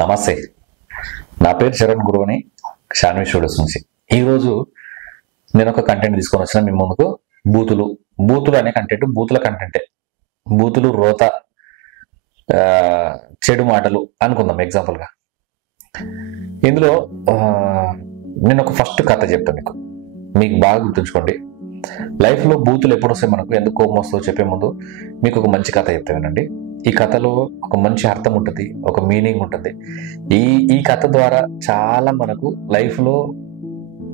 నమస్తే, నా పేరు చరణ్ గురు అని శాన్వి స్టూడియోస్ నుంచి. ఈరోజు నేను ఒక కంటెంట్ తీసుకొని వచ్చిన మీ ముందుకు. బూతులు అనే కంటెంట్, బూతుల కంటెంటే. బూతులు, రోత, చెడు మాటలు అనుకుందాం ఎగ్జాంపుల్గా. ఇందులో నేను ఒక ఫస్ట్ కథ చెప్తాను మీకు బాగా గుర్తుంచుకోండి. లైఫ్లో బూతులు ఎప్పుడు వస్తాయి, మనకు ఎందుకు కోపం వస్తుందో చెప్పే ముందు మీకు ఒక మంచి కథ చెప్తా వినండి. ఈ కథలో ఒక మంచి అర్థం ఉంటుంది, ఒక మీనింగ్ ఉంటుంది. ఈ కథ ద్వారా చాలా మనకు లైఫ్లో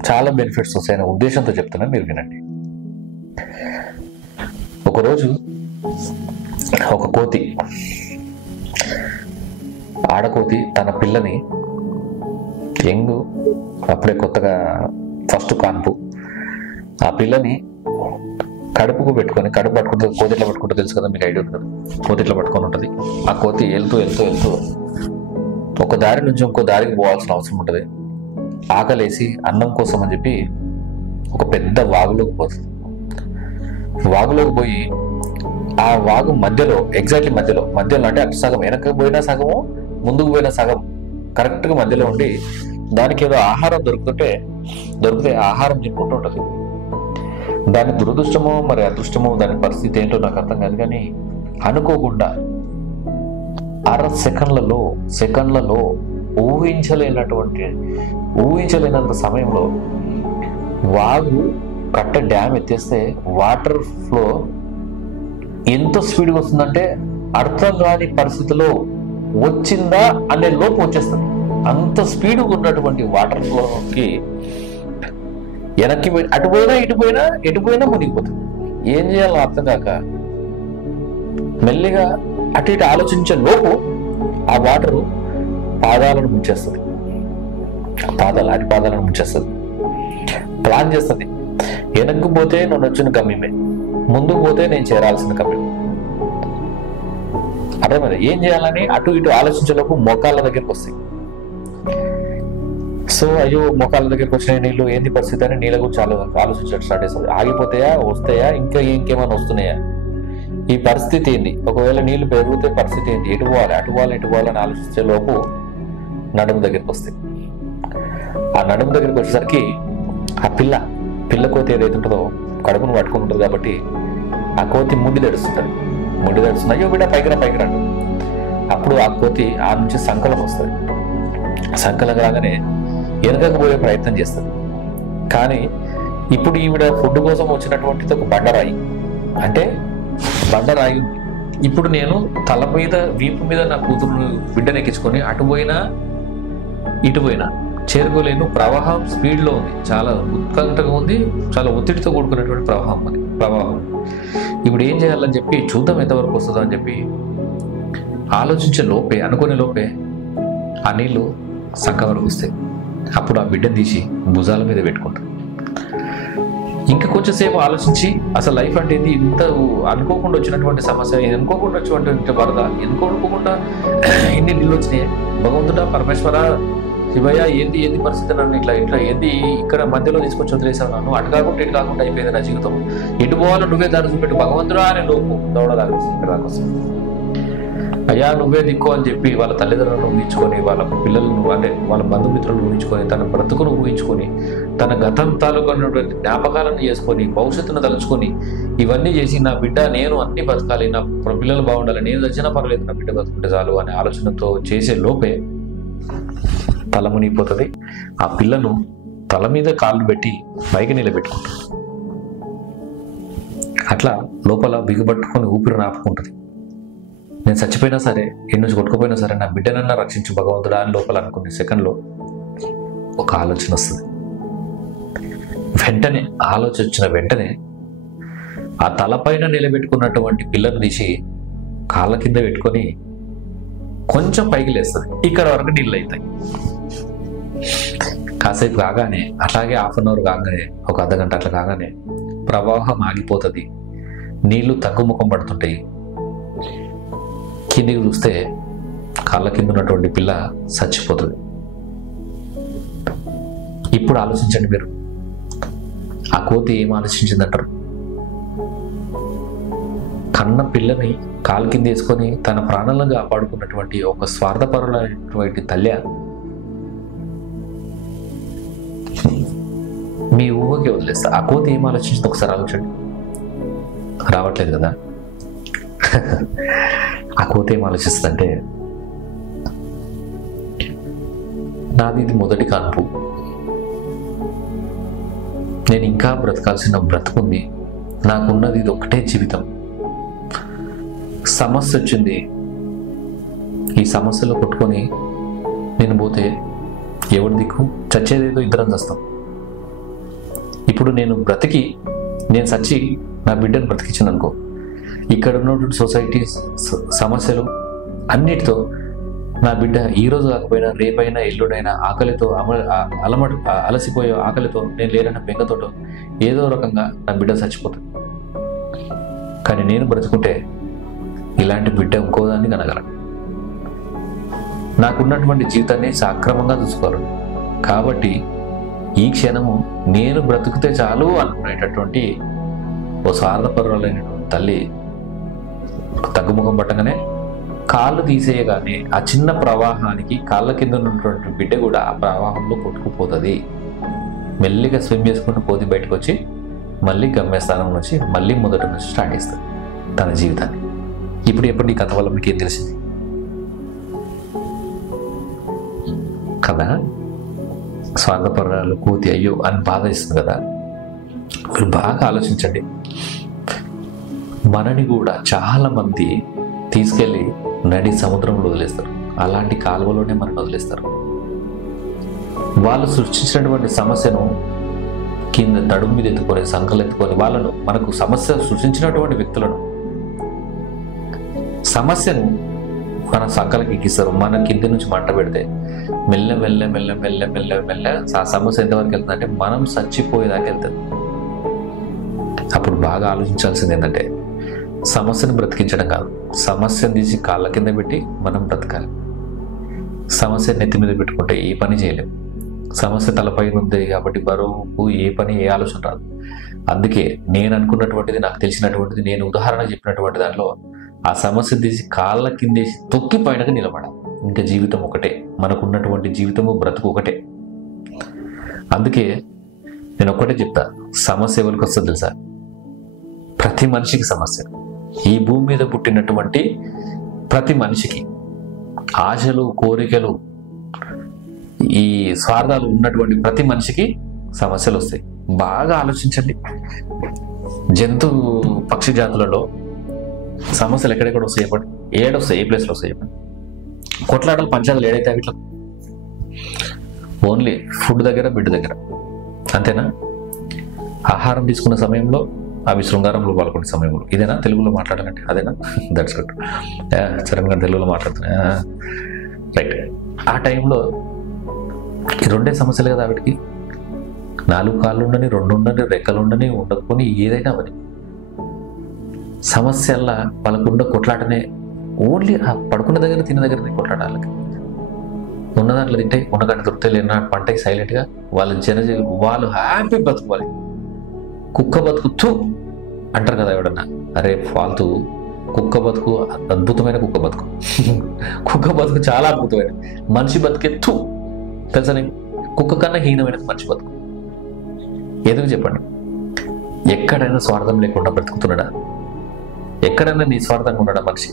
చాలా బెనిఫిట్స్ వస్తాయనే ఉద్దేశంతో చెప్తున్నా, మీరు వినండి. ఒకరోజు ఒక కోతి, ఆడకోతి తన పిల్లని, అప్పుడే కొత్తగా ఫస్ట్ కాన్పు, ఆ పిల్లని కడుపుకు పెట్టుకొని, కడుపు పట్టుకుంటుంది. కోతి ఇట్లా పట్టుకుంటే తెలుసు కదా, మీకు ఐడియా ఉంటుంది. కోతి ఇట్లా పట్టుకొని ఉంటుంది. ఆ కోతి వెళ్తూ ఒక దారి నుంచి ఇంకో దారికి పోవాల్సిన అవసరం ఉంటుంది. ఆకలేసి అన్నం కోసం అని చెప్పి ఒక పెద్ద వాగులోకి పోతుంది. వాగులోకి పోయి ఆ వాగు మధ్యలో, ఎగ్జాక్ట్లీ మధ్యలో అంటే అటు సగం వెనక్కి పోయినా సగము, ముందుకు పోయినా సగం, కరెక్ట్గా మధ్యలో ఉండి దానికి ఏదో ఆహారం దొరికితే ఆహారం తినుకుంటూ ఉంటుంది. దాని దురదృష్టమో మరి అదృష్టమో, దాని పరిస్థితి ఏంటో నాకు అర్థం కాదు, కానీ అనుకోకుండా సెకండ్లలో ఊహించలేనంత సమయంలో వాగు కట్ట డ్యామ్ ఎత్తేస్తే వాటర్ ఫ్లో ఎంత స్పీడ్గా వస్తుందంటే అర్థం కాని పరిస్థితిలో వచ్చిందా అనే లోపు వచ్చేస్తుంది. అంత స్పీడ్గా ఉన్నటువంటి వాటర్ ఫ్లోకి వెనక్కి అటుపోయినా ఎటుపోయినా మునిగిపోతుంది. ఏం చేయాలో అర్థం కాక మెల్లిగా అటు ఇటు ఆలోచించే లోపు ఆ వాటరు పాదాలను ముంచేస్తుంది. పాదాలను ముంచేస్తుంది. ప్లాన్ చేస్తుంది, వెనక్కి పోతే నేను వచ్చిన గమ్యమే, ముందుకు పోతే నేను చేరాల్సిన గమ్యం. అర్థమైంది? ఏం చేయాలని అటు ఇటు ఆలోచించేలోపు మోకాళ్ళ దగ్గరికి వస్తాయి. సో అయ్యో, మోకాళ్ళ దగ్గరికి వచ్చిన నీళ్ళు, ఏంది పరిస్థితి అని నీళ్ళ గురించి ఆలోచించడం స్టార్ట్ చేస్తుంది. ఆగిపోతాయా, వస్తాయా, ఇంకేమైనా వస్తున్నాయా, ఈ పరిస్థితి ఏంది, ఒకవేళ నీళ్లు పెరిగితే పరిస్థితి ఏంటి, ఎటు పోవాలి అని ఆలోచించే లోపు నడుము దగ్గరికి వస్తాయి. ఆ నడుము దగ్గరికి వచ్చేసరికి ఆ పిల్ల కోతి ఏదైతే ఉంటుందో కడుపును పట్టుకుని ఉంటుంది కాబట్టి ఆ కోతి ముడి తడుస్తుంది. అయ్యో బిడ్డ పైకిరా అంటుంది. అప్పుడు ఆ కోతి ఆ నుంచి సంకలం వస్తుంది. సంకలం రాగానే వెనకకు పోయే ప్రయత్నం చేస్తుంది. కానీ ఇప్పుడు ఈవిడ ఫుడ్ కోసం వచ్చినటువంటిది ఒక బండరాయి ఉంది. ఇప్పుడు నేను తల మీద, వీపు మీద నా కూతురు బిడ్డను ఎక్కించుకొని అటు పోయినా ఇటు పోయినా చేరుకోలేను. ప్రవాహం స్పీడ్లో ఉంది, చాలా ఉత్కంఠగా ఉంది, చాలా ఒత్తిడితో కూడుకున్నటువంటి ప్రవాహం. ఇప్పుడు ఏం చేయాలని చెప్పి చూద్దాం ఎంతవరకు వస్తుందో అని చెప్పి అనుకునే లోపే ఆ నీళ్లు సంక వరకు వస్తాయి. అప్పుడు ఆ బిడ్డను తీసి భుజాల మీద పెట్టుకుంటారు. ఇంకా కొంచెంసేపు ఆలోచించి అసలు లైఫ్ అంటే ఏంది, ఇంత అనుకోకుండా వచ్చినటువంటి సమస్య, అనుకోకుండా వచ్చినటువంటి వరద, అనుకోకుండా ఎన్ని నీళ్ళు వచ్చినాయి, భగవంతుడా, పరమేశ్వర, శివయ్య, ఏంది పరిస్థితి, నన్ను ఇట్లా ఏంది ఇక్కడ మధ్యలో తీసుకొచ్చి వదిలేసావు, నన్ను అటు కాకుండా అయిపోయింది నా జీవితం, ఎటు పోవాలో నువ్వే దారి చూపెట్టు భగవంతుడా అనే లోపు దౌడదాకా ఇక్కడ దాకా వస్తుంది. అయ్యా నువ్వే దిక్కు అని చెప్పి వాళ్ళ తల్లిదండ్రులను ఊహించుకొని, వాళ్ళ పిల్లలను వాళ్ళ బంధుమిత్రులను ఊహించుకొని, తన బ్రతుకును ఊహించుకొని, తన గతం తాలూకున్నటువంటి జ్ఞాపకాలను చేసుకొని, భవిష్యత్తును తలుచుకొని, ఇవన్నీ చేసి నా బిడ్డ, నేను అన్ని బతకాలి, నా పిల్లలు బాగుండాలి, నేను చచ్చినా పర్లేదు, నా బిడ్డ బతుకుంటే చాలు అనే ఆలోచనతో చేసే లోపే తల మునిగిపోతుంది. ఆ పిల్లను తల మీద కాళ్ళు పెట్టి పైకి నిలబెట్టుకుంటుంది. అట్లా లోపల బిగుబట్టుకొని ఊపిరి ఆపుకుంటుంది. నేను చచ్చిపోయినా సరే, ఎన్నుంచి కొట్టుకుపోయినా సరే, నా బిడ్డనన్నా రక్షించు భగవంతుడా అని లోపల అనుకునే సెకండ్లో ఒక ఆలోచన వస్తుంది. వెంటనే ఆ తలపైన నిలబెట్టుకున్నటువంటి పిల్లను తీసి కాళ్ళ కింద పెట్టుకొని కొంచెం పైకి లేస్తుంది. ఇక్కడ వరకు నీళ్ళు అవుతాయి. కాసేపు కాగానే, అట్లాగే హాఫ్ అన్ అవర్ కాగానే, ఒక అర్ధగంట అట్లా కాగానే ప్రవాహం ఆగిపోతుంది. నీళ్లు తగ్గుముఖం పడుతుంటాయి. కిందికి చూస్తే కాళ్ళ కింద ఉన్నటువంటి పిల్ల చచ్చిపోతుంది. ఇప్పుడు ఆలోచించండి మీరు, ఆ కోతి ఏం ఆలోచించిందంటారు? కన్న పిల్లని కాలు కింద వేసుకొని తన ప్రాణాలను కాపాడుకున్నటువంటి ఒక స్వార్థపరులైనటువంటి తల్లి మీ ఊహకి వదిలేస్తా. ఆ కోతి ఏం ఆలోచించింది ఒకసారి ఆలోచండి. రావట్లేదు కదా. ఆ కోతి ఏం ఆలోచిస్తుందంటే, నాది ఇది మొదటి కాన్పు, నేను ఇంకా బ్రతకాల్సిన బ్రతుకుంది, నాకున్నది ఇది ఒకటే జీవితం. సమస్య వచ్చింది, ఈ సమస్యలో కొట్టుకొని నేను పోతే ఎవరి దిక్కు? చచ్చేదేదో ఇద్దరం చస్తాం. ఇప్పుడు నేను బ్రతికి నేను చచ్చి నా బిడ్డను బ్రతికించాను అనుకో, ఇక్కడ ఉన్నటువంటి సొసైటీ సమస్యలు అన్నిటితో నా బిడ్డ ఈరోజు కాకపోయినా రేపైనా ఎల్లుడైనా ఆకలితో అలసిపోయే ఆకలితో, నేను లేరన్న బెంగతోటో ఏదో రకంగా నా బిడ్డ చచ్చిపోతుంది. కానీ నేను బ్రతుకుంటే ఇలాంటి బిడ్డ ఇంకోదాన్ని కనగలను. నాకున్నటువంటి జీవితాన్ని సక్రమంగా చూసుకోవాలి. కాబట్టి ఈ క్షణము నేను బ్రతుకుతే చాలు అనుకునేటటువంటి ఓ స్వార్థపరులైనటువంటి తల్లి తగ్గుముఖం పట్టగానే కాళ్ళు తీసేయగానే ఆ చిన్న ప్రవాహానికి కాళ్ళ కింద ఉన్నటువంటి బిడ్డ కూడా ఆ ప్రవాహంలో కొట్టుకుపోతుంది. మెల్లిగా స్విమ్ చేసుకుంటూ పోతి బయటకు వచ్చి మళ్ళీ గమ్యస్థానం నుంచి మళ్ళీ మొదటి నుంచి స్టార్ట్ చేస్తుంది తన జీవితాన్ని. ఇప్పుడు ఎప్పుడు ఈ కథ వల్ల మీకు ఏం తెలిసింది కదా? స్వార్థపరాలు కోతి అయ్యో అని బాధ ఇస్తుంది కదా. మీరు బాగా ఆలోచించండి. మనని కూడా చాలా మంది తీసుకెళ్ళి నడి సముద్రంలో వదిలేస్తారు. అలాంటి కాలువలోనే మనని వదిలేస్తారు. వాళ్ళు సృష్టించినటువంటి సమస్యను కింద తడుము మీద ఎత్తుకొని సంకలు ఎత్తుకొని వాళ్ళను, మనకు సమస్య సృష్టించినటువంటి వ్యక్తులను సమస్యను మన సంకలకి ఎక్కిస్తారు. మన కింద నుంచి మంట పెడితే మెల్ల మెల్ల మెల్ల మెల్ల మెల్ల మెల్ల ఆ సమస్య ఎంతవరకు వెళ్తుందంటే మనం చచ్చిపోయేదాకా వెళ్తుంది. అప్పుడు బాగా ఆలోచించాల్సింది ఏంటంటే, సమస్యను బ్రతికించడం కాదు, సమస్యను తీసి కాళ్ళ కింద పెట్టి మనం బ్రతకాలి. సమస్య నెత్తి మీద పెట్టుకుంటే ఏ పని చేయలేము. సమస్య తలపైన ఉంది కాబట్టి బరువుకు ఏ పని ఏ ఆలోచన రాదు. అందుకే నేను అనుకున్నటువంటిది, నాకు తెలిసినటువంటిది, నేను ఉదాహరణ చెప్పినటువంటి దాంట్లో ఆ సమస్య తీసి కాళ్ళ కిందేసి తొక్కి పైనగా నిలబడాలి. ఇంకా జీవితం ఒకటే, మనకున్నటువంటి జీవితము బ్రతుకు ఒకటే. అందుకే నేను ఒక్కటే చెప్తా, సమస్య ఎవరికి వస్తుంది తెలుసా? ప్రతి మనిషికి సమస్య. ఈ భూమి మీద పుట్టినటువంటి ప్రతి మనిషికి ఆశలు, కోరికలు, ఈ స్వార్థాలు ఉన్నటువంటి ప్రతి మనిషికి సమస్యలు వస్తాయి. బాగా ఆలోచించండి. జంతు పక్షి జాతులలో సమస్యలు ఎక్కడెక్కడ వస్తాయి చెప్పండి? ఏడొస్తాయి, ఏ ప్లేస్లో వస్తాయి చెప్పండి? కొట్లాటలు, పంచాయతీలు ఏడైతే అవి ఇట్లా ఓన్లీ ఫుడ్ దగ్గర, బిడ్డ దగ్గర, అంతేనా? ఆహారం తీసుకున్న సమయంలో, అవి శృంగారంలో పాల్గొనే సమయంలో. ఇదేనా తెలుగులో మాట్లాడాలంటే? అదేనా? That's good. సడన్ గా తెలుగులో మాట్లాడుతున్నా, రైట్. ఆ టైంలో ఈ రెండే సమస్యలు కదా వాటికి. 4 కాళ్ళు ఉండని, 2 ఉండని, రెక్కలు ఉండని, ఉండకపోని ఏదైనా అవని సమస్యల్లా వాళ్ళకుండ కొట్లాటనే. ఓన్లీ ఆ పడుకున్న దగ్గర, తిన్న దగ్గరనే కొట్లాడాలి. ఉన్న దాంట్లో తింటే, ఉన్న గంట దొరికితే, లేని పంటకి సైలెంట్గా వాళ్ళు హ్యాపీ బతుకోవాలి. కుక్క బతుకుతూ అంటారు కదా ఎవడన్నా, అరే ఫాల్తూ కుక్క బతుకు అద్భుతమైన కుక్క బతుకు. కుక్క బతుకు చాలా అద్భుతమైన. మనిషి బతికే తూ తెలుసా నీకు? కుక్క కన్నా హీనమైనది మనిషి బతుకు. ఎందుకు చెప్పండి? ఎక్కడైనా స్వార్థం లేకుండా బ్రతుకుతున్నాడా? ఎక్కడైనా నిస్వార్థంగా ఉన్నాడా మనిషి?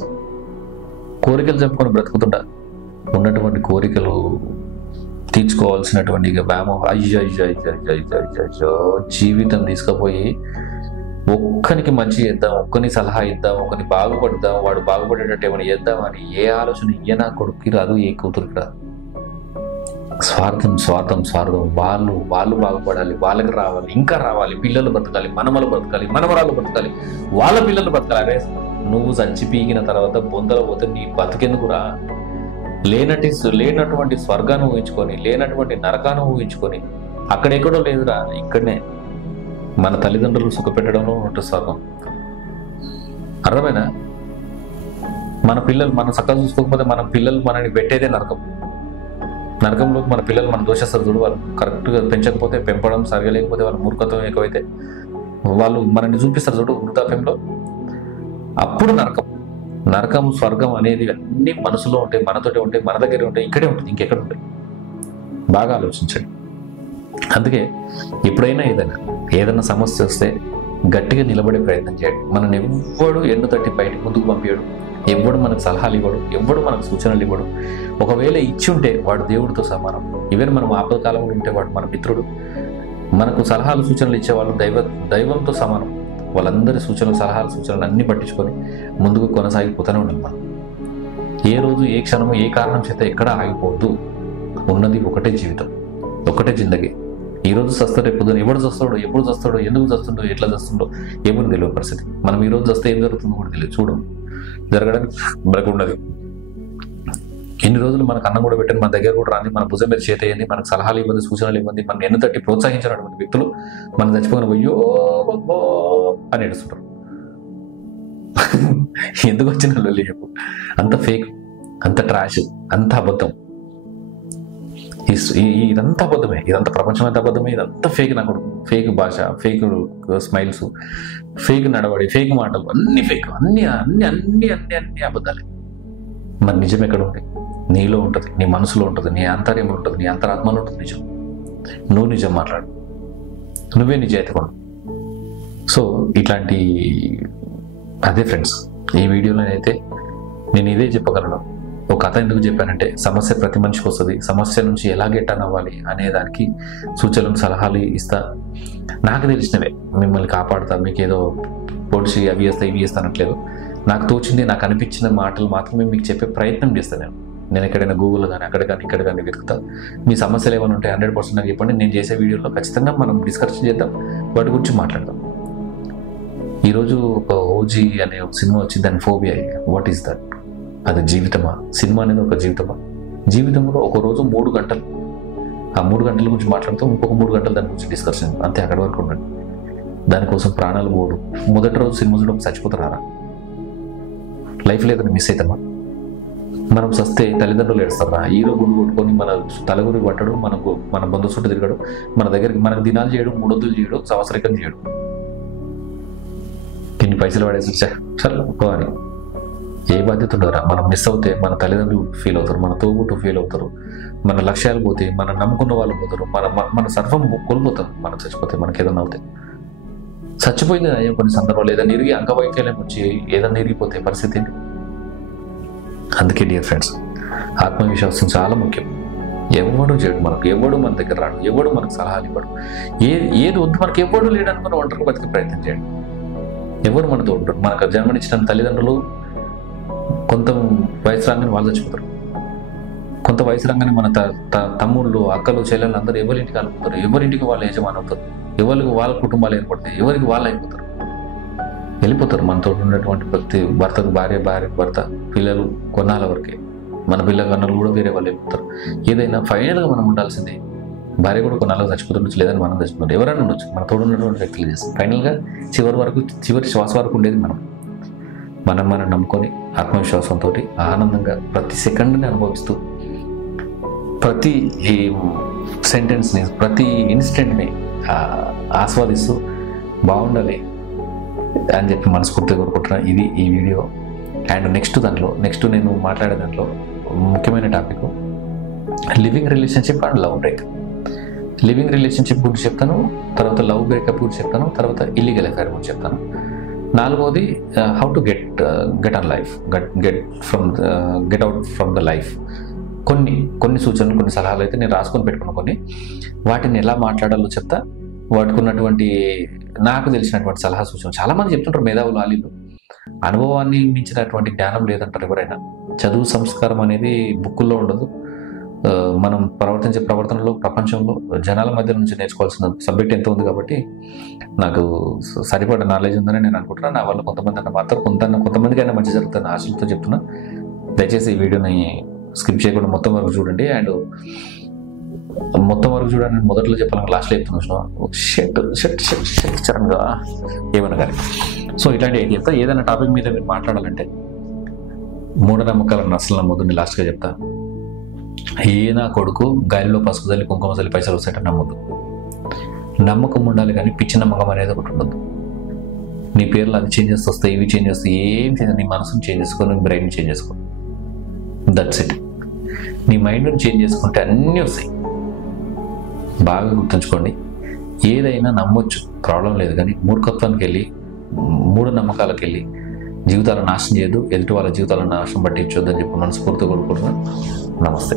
కోరికలు చెప్పుకొని బ్రతుకుతుండా? ఉన్నటువంటి కోరికలు తీర్చుకోవాల్సినటువంటి అయ్యో జీవితం తీసుకుపోయి ఒక్కనికి మంచి చేద్దాం, ఒక్కని సలహా ఇద్దాం, ఒకని బాగుపడదాం, వాడు బాగుపడేటట్టు ఏమైనా చేద్దాం అని ఏ ఆలోచన నా కొడుకుకి రాదు, ఏ కూతురికి రాదు. స్వార్థం స్వార్థం స్వార్థం. వాళ్ళు బాగుపడాలి, వాళ్ళకి రావాలి, ఇంకా రావాలి, పిల్లలు బ్రతకాలి, మనమలు బ్రతకాలి, మనమరాలు బ్రతకాలి, వాళ్ళ పిల్లలు బ్రతకాలి. అరే నువ్వు చచ్చి పీకిన తర్వాత బొందలు పోతే నీ బతికెందుకురా? లేనటువంటి స్వర్గాన్ని ఊహించుకొని, లేనటువంటి నరకాన్ని ఊహించుకొని, అక్కడెక్కడో లేదురా, ఇక్కడనే మన తల్లిదండ్రులు సుఖపెట్టడంలో ఉంటుంది స్వర్గం. అర్థమైనా? మన పిల్లలు మనం చక్కగా చూసుకోకపోతే మన పిల్లలు మనని పెట్టేదే నరకం. నరకంలోకి మన పిల్లలు మనం దోషేస్తారు చూడు. వాళ్ళు కరెక్ట్గా పెంచకపోతే, పెంపడం సరిగలేకపోతే, వాళ్ళ మూర్ఖత్వం ఎక్కువైతే వాళ్ళు మనల్ని చూపిస్తారు చూడు వృద్ధాప్యంలో. అప్పుడు నరకం స్వర్గం అనేది అన్ని మనసులో ఉంటాయి, మనతోటి ఉంటాయి, మన దగ్గరే ఉంటాయి, ఇక్కడే ఉంటుంది, ఇంకెక్కడ ఉంటాయి. బాగా ఆలోచించండి. అందుకే ఎప్పుడైనా ఏదైనా సమస్య వస్తే గట్టిగా నిలబడే ప్రయత్నం చేయండి. మనల్ని ఎవ్వడు ఎన్ను తట్టి బయటికి ముందుకు పంపించడు, ఎవ్వడు మనకు సలహాలు ఇవ్వడు, ఎవ్వడు మనకు సూచనలు ఇవ్వడు. ఒకవేళ ఇచ్చి ఉంటే వాడు దేవుడితో సమానం. ఈవెన్ మనం ఆపద కాలంలో ఉంటే వాడు మన మిత్రుడు. మనకు సలహాలు సూచనలు ఇచ్చేవాళ్ళు దైవంతో సమానం. వాళ్ళందరి సలహాలు అన్ని పట్టించుకొని ముందుకు కొనసాగిపోతూనే ఉండాలి. మనం ఏ రోజు ఏ క్షణము ఏ కారణం చేత ఎక్కడ ఆగిపోవద్దు. ఉన్నది ఒకటే జీవితం, ఒకటే జిందగీ. ఈ రోజు చస్తే రేపు పొద్దున ఎప్పుడు చస్తాడో ఎందుకు చస్తుండో ఎట్లా చస్తుండో ఏమని తెలియని పరిస్థితి. మనం ఈ రోజు చస్తే ఏం జరుగుతుందో కూడా తెలియదు. జరగడానికి మనకు ఉన్నది. ఎన్ని రోజులు మనకు అన్నం కూడా పెట్టండి, మన దగ్గర కూడా రాని, మన భుజం మీద చేతయ్యండి, మనకు సలహాలు ఇవ్వండి, సూచనలు ఇవ్వండి, మనం ఎన్ను తట్టి ప్రోత్సహించినటువంటి వ్యక్తులు మనం చచ్చిపోయిన అయ్యో అని ఏడుస్తుంటారు. ఎందుకు వచ్చిన లొల్లి చెప్పు? అంత ఫేక్, అంత ట్రాష్, అంత అబద్ధం. ఇదంతా అబద్ధమే, ఇదంతా ప్రపంచం అంతా అబద్ధమే. ఇదంతా ఫేక్. నాకు ఫేక్ భాష, ఫేక్ స్మైల్స్, ఫేక్ నడవడి, ఫేక్ మాటలు, అన్ని ఫేక్, అన్ని అన్ని అన్ని అన్ని అన్ని అబద్ధాలే. మరి నిజం ఎక్కడ ఉంది? నీలో ఉంటుంది, నీ మనసులో ఉంటుంది, నీ ఆంతర్యంలో ఉంటుంది, నీ అంతరాత్మలో ఉంటుంది నిజం. నువ్వు నిజం మాట్లాడు, నువ్వే నిజాయితీ కొను. సో ఇట్లాంటి అదే ఫ్రెండ్స్, ఈ వీడియోలో అయితే నేను ఇదే చెప్పగలను. ఒక కథ ఎందుకు చెప్పానంటే, సమస్య ప్రతి మనిషికి వస్తుంది. సమస్య నుంచి ఎలా గెట్టన్ అవ్వాలి అనే దానికి సూచనలు సలహాలు ఇస్తా. నాకు తెలిసినవే మిమ్మల్ని కాపాడుతా. మీకు ఏదో పొడిచి అవి చేస్తా ఇవి చేస్తానట్లేదు. నాకు తోచింది, నాకు అనిపించిన మాటలు మాత్రమే మీకు చెప్పే ప్రయత్నం చేస్తాను. నేను ఎక్కడైనా గూగుల్ కానీ అక్కడ కానీ ఇక్కడ కానీ వెతుకుతా. మీ సమస్యలు ఏమైనా ఉంటే 100% నాకు చెప్పండి. నేను చేసే వీడియోలో ఖచ్చితంగా మనం డిస్కషన్ చేద్దాం, వాటి గురించి మాట్లాడదాం. ఈరోజు ఒక ఓజీ అనే ఒక సినిమా వచ్చి దాని ఫోబియా. What is that? అది జీవితమా? సినిమా అనేది ఒక జీవితమా? జీవితంలో ఒక రోజు 3 గంటలు, ఆ 3 గంటల గురించి మాట్లాడుతూ ఇంకొక 3 గంటలు దాని గురించి డిస్కషన్, అంతే. అక్కడి వరకు ఉండండి. దానికోసం ప్రాణాలు పోడు. మొదటి రోజు సినిమా చూడడం చచ్చిపోతారా? లైఫ్ లేదని మిస్ అవుతామా? మనం చస్తే తల్లిదండ్రులు ఏడుస్తారా? హీరో గుండు కొట్టుకొని మన తలగురి పట్టడు, మన బంధు చుట్టూ తిరగడు, మన దగ్గరికి మనకు దినాలు చేయడు, 3 వద్దులు చేయడు, సంవత్సరికం చేయడు. ఇన్ని పైసలు పడేసి చల్లుకో అని ఏ బాధ్యత ఉండదురా. మనం మిస్ అవుతే మన తల్లిదండ్రులు ఫీల్ అవుతారు, మన తోబుట్టు ఫీల్ అవుతారు, మన లక్ష్యాలు పోతే, మనం నమ్ముకున్న వాళ్ళు పోతారు, మన సర్వం కోల్పోతాం. మనం చచ్చిపోతే మనకి ఏదైనా అవుతాయి. చచ్చిపోయింది అయ్యో కొన్ని సందర్భాలు, ఏదైనా ఇరిగి అంగవైకల్యం వచ్చి ఏదైనా ఇరిగిపోతే పరిస్థితి ఏంటి? అందుకే డియర్ ఫ్రెండ్స్, ఆత్మవిశ్వాసం చాలా ముఖ్యం. ఎవడు చేయడు మనకు, ఎవడు మన దగ్గర రాడు, ఎవడు మనకు సలహాలు ఇవ్వడు. ఏది వద్దు మనకి ఎవడు లేడని మనం ఒంటరికి బతికే ప్రయత్నం చేయండి. ఎవరు మనతో ఉంటారు? మనకు జన్మనిచ్చిన తల్లిదండ్రులు కొంత వయసు రాగానే వాళ్ళు చచ్చిపోతారు. కొంత వయసు రాగానే మన తమ్ముళ్ళు, అక్కలు, చెల్లెళ్ళు అందరూ ఎవరింటికి అనుకుంటారు, ఎవరింటికి వాళ్ళు యజమాని అవుతారు, ఎవరికి వాళ్ళ కుటుంబాలు ఏర్పడతాయి, ఎవరికి వాళ్ళు అయిపోతారు, వెళ్ళిపోతారు. మనతో ఉన్నటువంటి ప్రతి భర్తకు భార్య భర్త, పిల్లలు కొన్నాళ్ళ వరకే. మన పిల్ల కన్నలు కూడా వేరే వాళ్ళు వెళ్ళిపోతారు. ఏదైనా ఫైనల్గా మనం ఉండాల్సిందే. భార్య కూడా కొన్నాళ్ళకి చచ్చిపోతుండొచ్చు, లేదని మనం చచ్చిపోతాం. ఎవరైనా ఉండొచ్చు, మన తోడు ఉన్నటువంటి వ్యక్తులు చేస్తాం. ఫైనల్గా చివరి శ్వాస వరకు ఉండేది మనం నమ్ముకొని ఆత్మవిశ్వాసంతో ఆనందంగా ప్రతి సెకండ్ని అనుభవిస్తూ, ప్రతి సెంటెన్స్ని, ప్రతి ఇన్సిడెంట్ని ఆస్వాదిస్తూ బాగుండాలి అని చెప్పి మనస్ఫూర్తిగా కోరుకుంటున్నా. ఇది ఈ వీడియో. అండ్ నెక్స్ట్ నేను మాట్లాడే దాంట్లో ముఖ్యమైన topic living relationship and love break. Living relationship గురించి చెప్తాను, తర్వాత లవ్ బ్రేకప్ గురించి చెప్తాను, తర్వాత ఇల్లీగల్ అఫైర్ గురించి చెప్తాను. 4వది how to get on life, get out from the life. కొన్ని సూచనలు, కొన్ని సలహాలు అయితే నేను రాసుకొని పెట్టుకున్న వాటిని ఎలా మాట్లాడాలో చెప్తా. వాటికి ఉన్నటువంటి నాకు తెలిసినటువంటి సలహా సూచనలు. చాలామంది చెప్తుంటారు మేధావులు, ఆలీలు, అనుభవాన్ని మించినటువంటి జ్ఞానం లేదంటారు ఎవరైనా. చదువు సంస్కారం అనేది బుక్కుల్లో ఉండదు. మనం ప్రవర్తించే ప్రవర్తనలో, ప్రపంచంలో జనాల మధ్య నుంచి నేర్చుకోవాల్సిన సబ్జెక్ట్ ఎంత ఉంది. కాబట్టి నాకు సరిపడ నాలెడ్జ్ ఉందని నేను అనుకుంటున్నాను. నా వల్ల కొంతమంది అన్న మాత్రం కొంతమందికి అయినా మంచి జరుగుతుంది ఆశలతో చెప్తున్నా. దయచేసి ఈ వీడియోని స్కిప్ చేయకుండా మొత్తం వరకు చూడండి. అండ్ మొత్తం వరకు చూడండి, మొదట్లో చెప్పాలని లాస్ట్లో చెప్తున్నాను. షట్ చరణ్గా ఏమన్నా కానీ. సో ఇట్లాంటి ఏం చెప్తా. ఏదైనా టాపిక్ మీద మీరు మాట్లాడాలంటే మూఢనమ్మకాలను అసలు నమ్మొద్దు. లాస్ట్గా చెప్తా. నా కొడుకు గాలిలో పసుపు తల్లి కుంకుమ తల్లి పైసలు వస్తాయంటే నమ్మొద్దు. నమ్మకం ఉండాలి కానీ పిచ్చి నమ్మకం అనేది ఒకటి ఉండదు. నీ పేర్లు అవి చేంజెస్ వస్తాయి, ఇవి చేంజ్ వస్తాయి, ఏం చేంజ్, నీ మనసును చేంజ్ చేసుకో, నీ బ్రెయిన్ చేంజ్ చేసుకో. That's it. నీ మైండ్ని చేంజ్ చేసుకుంటే అన్నీ వస్తాయి. బాగా గుర్తుంచుకోండి, ఏదైనా నమ్మొచ్చు, ప్రాబ్లం లేదు. కానీ మూర్ఖత్వానికి వెళ్ళి, మూఢనమ్మకాలకు వెళ్ళి జీవితాలను నాశనం చేయొద్దు, ఎదుటి వాళ్ళ జీవితాలను నాశనం పట్టించొద్దు అని చెప్పి మనస్ఫూర్తిగా కోరుకుంటున్నాను. నమస్తే.